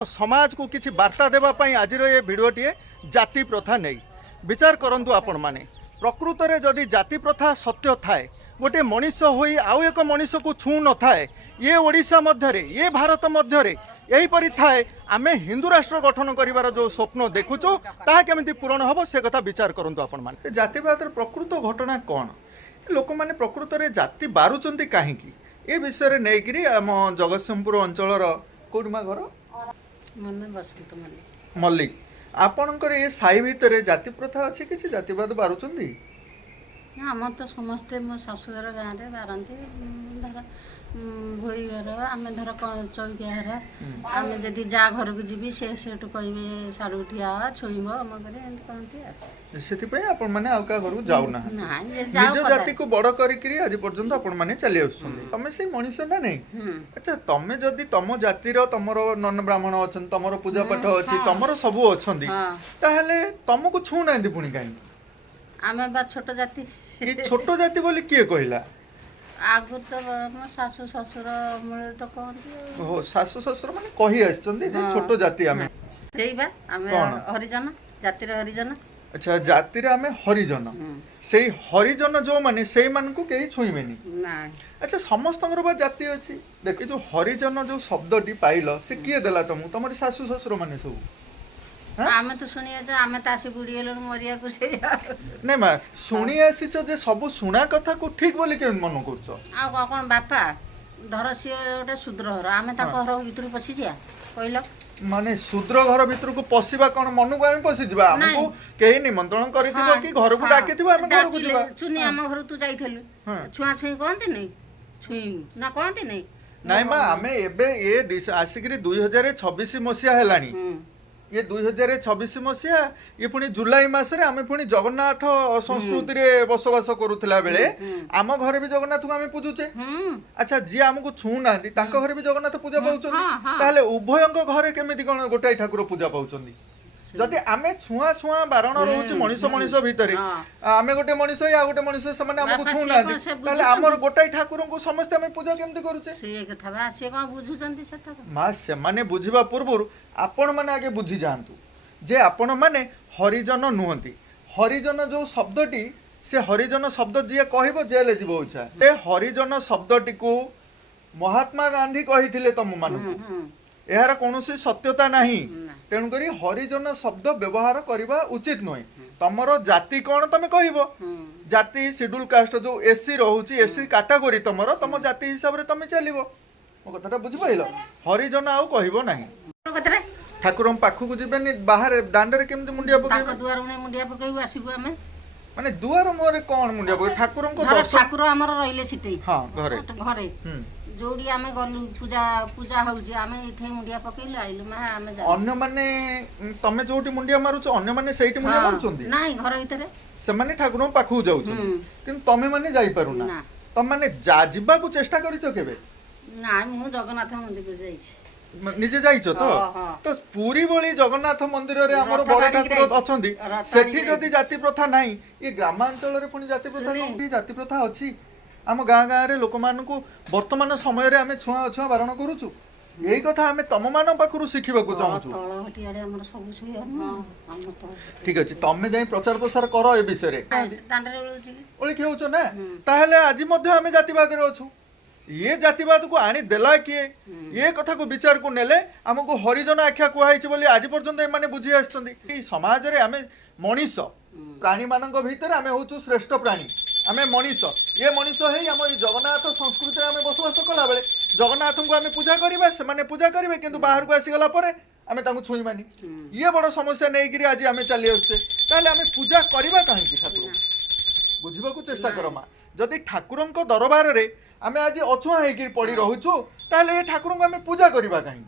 समाज को किसी वार्ता देवाई आज ये भिडटे जाति प्रथा नहीं विचार करूँ आपण मैंने प्रकृत में जदि जाति प्रथा सत्य थाए गोटे मनीष होई आउ एक मनीष को छू न थाए ये ओडिशा मध्य ये भारत मध्य यहीपरी थाए आमे हिंदू राष्ट्र गठन करिवार जो स्वप्न देखुचु ताहा केमिति पूरण हबो से कथा विचार करंतु आपण माने जातिवाद प्रकृत घटना कौन लोक माने प्रकृत में जाति बारुचंती काहेकि ए विषय रे नेगिरी आम जगतसिंहपुर अंचलर कोडमा घर मल्लिक आपणकर ये साई भितर जाति प्रथा अच्छी किसी जातिवाद बारुचंती आम तो समस्ते मो शाशुघर गाँव में बारती धर भई घर आम धर चौकिया घर आम जदि जा घर को जी से कहे साड़ू ठिया छुईब अमक कहते से आपण मैंने आउ का घर जाऊना निज जाति को बड़ करी आज पर्यंत आपण मैंने चली आमे से मनीष ना नहीं अच्छा तमे जदि तम जातिर तमर नन ब्राह्मण अच्छा तमर पूजा पाठ अच्छी तमर सबू अच्छा ताहले तुमको छू ना पुणी कहीं आमे बा छोट जाति ये छोट जाति बोली किए कहला आगु तो मो सासु ससुर मूल तो कहते ओहो सासु ससुर माने कहि आछछन्ती जे छोट जाति आमे हेइबा आमे हरिजन जातिर हरिजन अच्छा जाति रे आमे हरिजन सेही हरिजन जो माने सेही मान को केही छुईबेनी ना अच्छा समस्तंगर बा जाति अछि देखि जो हरिजन जो शब्दटी पाइलो से किए देला तुम तमरी सासु ससुर माने सब आमे तो सुनी आमे तो आसी बुढ़ी गलु मरिया को से नहीं मा सुनी आसीचो जे सब सुना कथा को ठीक बोली के मन करछो आ कोन बापा धर सी गोटे शूद्र घर आमे ता घर भीतर पसी जा कहलो माने शूद्र घर भीतर को पसिबा कोन मन को आमे पसी जिबा हमको केही निमंत्रण करिथिबो कि घर को डाकिथिबो आमे घर को जिबा चुनी आम घर तू जाइथलु छुआ छुई कहते नहीं छुई ना कहते नहीं नहीं मा आमे एबे ए आसिकरी 2026 मसिया हेलानी ये 2026 मसीहा ये पुणी जुलाई मासरे आमे पुणी जगन्नाथ संस्कृति रे बसवास करूथला बेले आम घरे भी जगन्नाथ को आमे पूजुचे अच्छा जी हमको छू ना तांको घरे भी जगन्नाथ पूजा पाउछन ताहले उभयंक घरे केमिति कोन गोटाई ठाकुर पूजा पाउछन जदि आमे छुआ छुआ बारण रहउछि मनीष मनीष भितरे आमे गोटे मनीष या गोटे मनीष समान हमको छू ना ताहले हमर गोटाई ठाकुर को समस्त आमे पूजा केमिति करूचे से कथा बा से कोन बुझुचंती सेता मा से माने बुझिबा पूर्व आपण माने आगे बुझी जातु जे आपण माने हरिजन नुहंती हरिजन जो शब्दटी से हरिजन शब्द जी कहबो जेल जीवो इच्छा ए हरिजन शब्दटी को महात्मा गांधी कहिथिले तुम मानू यार कौन सत्यता नहीं तेणुक हरिजन शब्द व्यवहार करवा उचित नुहे तमर जाति कौन तुम कह जाति शेड्यूल कास्ट जो एससी रोचे एससी कैटेगरी तुम जाति हिसाब से तुम चलो मो कथा बुझिपाइल हरिजन आउ कहब ना ठाकुर पाखक जीवन बाहर दांडे केमती मुंडिया पकड़ दुआर मुंडिया पकड़ आसबू आम माने दुआर मुहर कौन मुंडिया पकड़ ठाकुर ठाकुर आमर रहिले सिटे हाँ घरे घरे जोड़ी आमे गलु पूजा पूजा होउची आमे इथे मुंडिया पकेलु आइलु मा आमे जा अन्य माने तमे जोटी मुंडिया मारुछ अन्य माने सेठी मुंडिया मारुछंती नाही घर भीतर से माने ठाकुर पाखु जाउछ किंतु तमे माने जाई पारुना तम माने जाजिबा को चेष्टा करिछो केबे नाही मु जगन्नाथ मंदिर को जाईछ निजे जाइछो तो पूरी बोली जगन्नाथ मंदिर रे हमर बड़ ठाकुर अछंती सेठी जदी जाति प्रथा नाही ये ग्रामांचल रे पुनी जाति प्रथा नहीं जाति प्रथा अछि आम गाँ गाँ रे लोक मान को वर्तमान समय रे आमे छुआ छुआ बारण करूछु यही कथा आमे तम मान पाखरु सिखिबा को चाहूछु ठीक अछि तमे जाई प्रचार प्रसार करो ए विषय रे दांडरे ओली के होचो ना ताहले आज मध्ये आमे जातिवाद रे अछु ये जातिवाद को आनी देला किए ये कथा को विचार को नेले हमको हरिजन आख्या कुहाइछि बोली आज पर्यंत ए माने बुझी आछछन्ती ई समाज रे आमे मनीष प्राणी मानक भीतर आमे होचु श्रेष्ठ प्राणी आमे मनीष ये मनीष है आम जगन्नाथ संस्कृति आमे बसवास कला बेले जगन्नाथ को आमे पूजा करबा से माने पूजा करिवे किंतु बाहर को आसी गला परे आमे तांको छुई मानी ये बड़ समस्या नै गिरी आज आमे चली आछे ताले आमे पूजा करबा काहे कि ठाकुर बुझिबा को चेष्टा करमा जदि ठाकुरंको दरबार रे आमे आज अछुआ हे गिरी पड़ी रहउछु ताले ये ठाकुर को आमे पूजा करबा काहे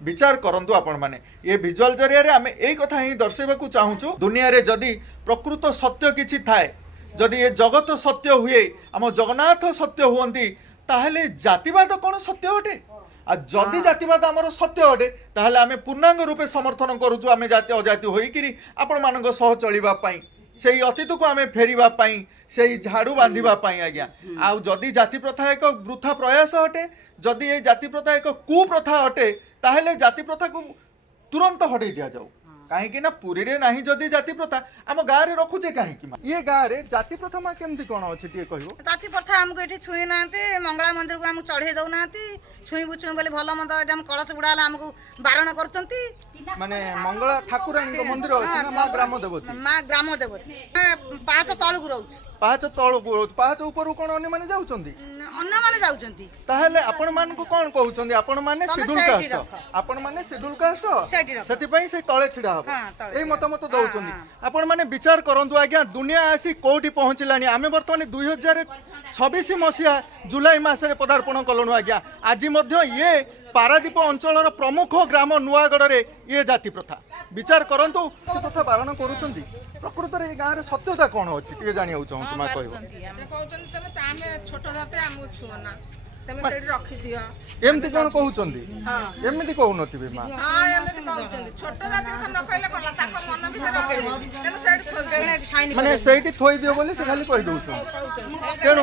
विचार करंतु आपण माने ये विजुअल जरिया रे आमे एई कथा ही दर्शाइबा को चाहूछु दुनिया रे जदि प्रकृत सत्य किछि थाए जदि ये जगत सत्य हुए आम जगन्नाथ सत्य हुअंती ताहले जातिवाद कौन सत्य अटे आ जदि जातिवाद आमर सत्य अटे ताहले आमे पूर्णांग रूपे समर्थन करूछु आमे जाति अजाति होइकिरी आपण मानक सह चलिबा पई सेही अतीत को आमे फेरिबा पई सेही झाड़ू बांधिबा पई आज्ञा आ जदि जाति प्रथा एक वृथा प्रयास अटे जदि ये जाति प्रथा एक कुप्रथा अटे ताहेले जाति प्रथा को तुरंत हटै दिया जाऊ कहीं ना पुरी रे नहीं जदि जाति प्रथा आम गाँव रे रखुचे कहीं ये गाँव रे जाति प्रथा माँ केमती कौन अच्छी टे कह जाति प्रथा आमको ये छुई ना मंगला मंदिर को आमको चढ़े दौना छुईबु छुई बोले भल मंद ये कलश बुड़ा आमको बारण कर माने मंगला ठाकुराणी मंदिर अच्छी ना माँ ग्राम देवती माँ ग्राम देवती पाँच तल को रोच पाँच तल पाँच ऊपर कौन अन्य मैंने जाउछंती अन्य माने जाउछंती ताहेले आपण मान को कौन कहउछंती आपण माने तमे शेड्यूल सेठी कास्ट रख। आपण माने शेड्यूल कास्ट सेठी रख। सेति पई से तळे छिडा हो हाँ, तळे एई छिडा। मतामत हाँ, दउछंती हाँ। आपण माने विचार करंतु आज्ञा दुनिया आसी कोठी पहुंचलानी आमे वर्तमान 2026 मसिया जुलाई मासरे पदार्पण कलनु आज्ञा आज मध्य ये पारादीप अंचलर प्रमुख ग्राम नुआगढ़ रे ये जाति प्रथा विचार करंतु प्रथा पालन करूछंती प्रकृत रे गाँ रे सत्यता कोन अछि टे जानिया चाहूछु मा कहबो कहउछन्ति तमे तामे छोट जाते आमु छुना तमे सेठी रखि दियो एमती कोन कहउछंती एमती कहउनथिबे मा हां एमति कहउछन्ति छोट जाते त न कहले कोला ताको मन भितर अछि तमे सेठी थोइ माने सेठी थोई दियो बोली से खाली कहि दउछन तेणु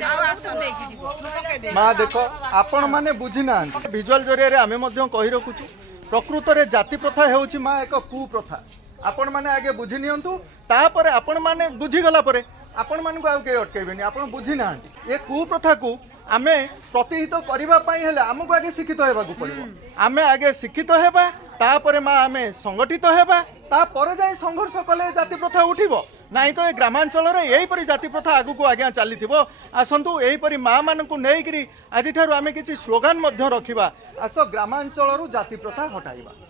जाओ आसो नेकी दिबो माँ देख आपण माने बुझी ना विजुअल जरिया आमे मध्य कहि रखुछु प्रकृत रे जाति प्रथा हेउछि माँ एक कुप्रथा आपण माने आगे बुझी नियंतु तापरे आपण माने बुझी गला परे आपण मानकु आउ के अटकेबेनी आपण बुझी ना ए कुप्रथा को आमे प्रतिहित करबा पई हेले हमकु आगे शिक्षित हेबाकू पड़िबो आमे आगे शिक्षित हेबा तापरे माँ आमे संगठित हेबा तापरे जाई संघर्ष कले जाति प्रथा उठिबो नाई तो ए ग्रामांचल रे एही परि जाति प्रथा आगु को आज्ञा चलीथिबो आसंतु एही परि माँ मानकु नेई करी आजि ठारु आमे किछि स्लोगान मध्य रखिबा आस ग्रामांचल रु जाति प्रथा हटाइबा।